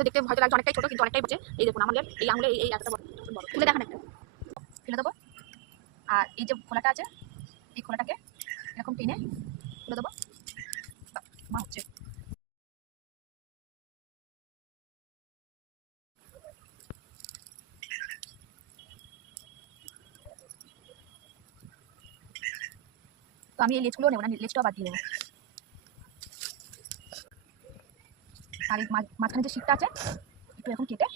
হয়তো দেখতে হয়তো লাগছে অনেকটাই ছোট, কিন্তু অনেকটাই বড়। এই দেখুন আমাদের এই আঙুলে এই এতটা বড়। তুলে দেখান একটা, ফেলে দেবো। আর এই যে খোলাটা আছে, এই খোলাটাকে এরকম টেনে তুলে দেবো। মা হচ্ছে তো আমি এই লেজগুলো নেবো না, লেজটাও বাদ দিয়ে দেবো। আর এই মাঝখানে যে শিটটা আছে একটু এখন কেটে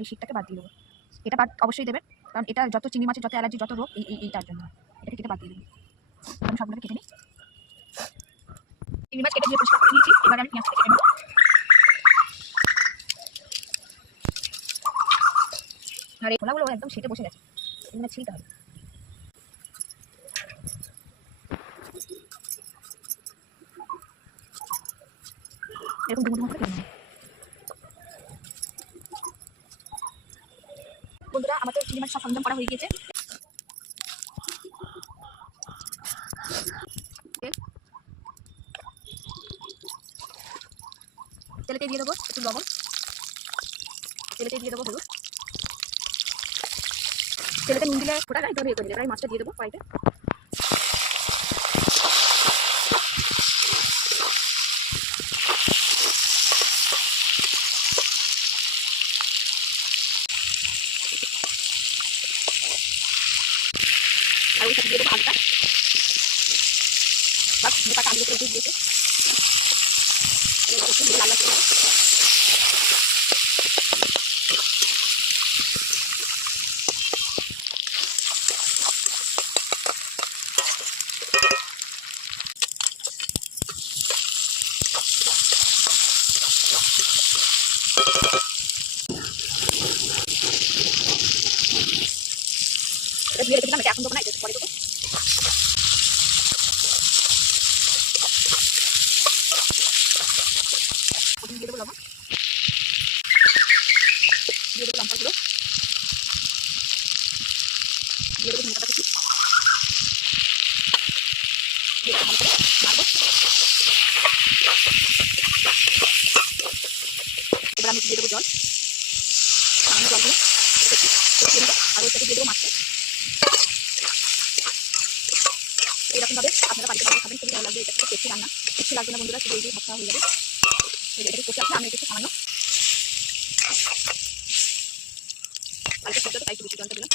এই শিটটাকে বাদ দিয়ে দেবো। এটা বাদ অবশ্যই দেবেন, কারণ এটা যত চিংড়ি মাছের যত অ্যালার্জি যত রোগ এইটার জন্য এটাকে কেটে বাদ দিয়ে দেবো। আমি সবগুলোকে কেটে নিই। চিংড়ি মাছ কেটে দিয়ে পরিষ্কার করে নিয়েছি, এবার আমি পেঁয়াজটা কেটে নেবো। আর এই খোলাগুলো একদম সেটে বসে গেছে, এগুলো ছিলতে হবে। এরকম ডুমো করে কেটে নেবো। বন্ধুরা আমাদের চিংড়ি মাছ সব সরঞ্জাম করা হয়ে গিয়েছে। তেলেতে দিয়ে দেবো একটু লবণ, তেলেতে দিয়ে দেবো হলুদ। তেলেতে নুন দিলে ফোটা যায়, তবে করে দিলে আমি মাছটা দিয়ে দেবো কড়াইতে। আর ওই সাথে দিয়ে দেবো আলুটা, বাস মোটাটা আলু করে দিয়েছে লাল লাল করে। এটা দিয়ে রেখে দিলাম, এটা এখন দেবো না, এটা পরে দেবো। দিয়ে দেবো লবণ, দিয়ে দেবো লঙ্কা গুঁড়ো, দিয়ে দেবো ধনে পাতা কুচি, দিয়ে দেবো ভালো করে নাড়বো। এবার আমি দিয়ে দেবো জল, সামান্য জল দিয়ে দিয়ে দেবো। আর ওর সাথে দিয়ে দেবো মাছটা। এরকমভাবে আপনারা বাড়িতে বানিয়ে খাবেন, খুবই ভালো লাগবে। এটা খুব টেস্টি রান্না, কিছু লাগবে না বন্ধুরা, শুধু এই দিয়ে ভাত খাওয়া হয়ে যাবে। এটাকে কষে আসলে আমি একটু সামান্য হালকা সিদ্ধ, তাই একটু বেশি জলটা দিলাম।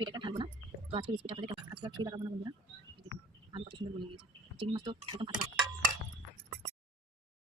এটা ঢালবো না, তো আজকে রেসিপিটা আপনাদের আজকে আর খেয়ে দেখাবো না বন্ধুরা। দেখুন আলু কত সুন্দর বলে গিয়েছে, চিংড়ি মাছ তো একদম ফাটা।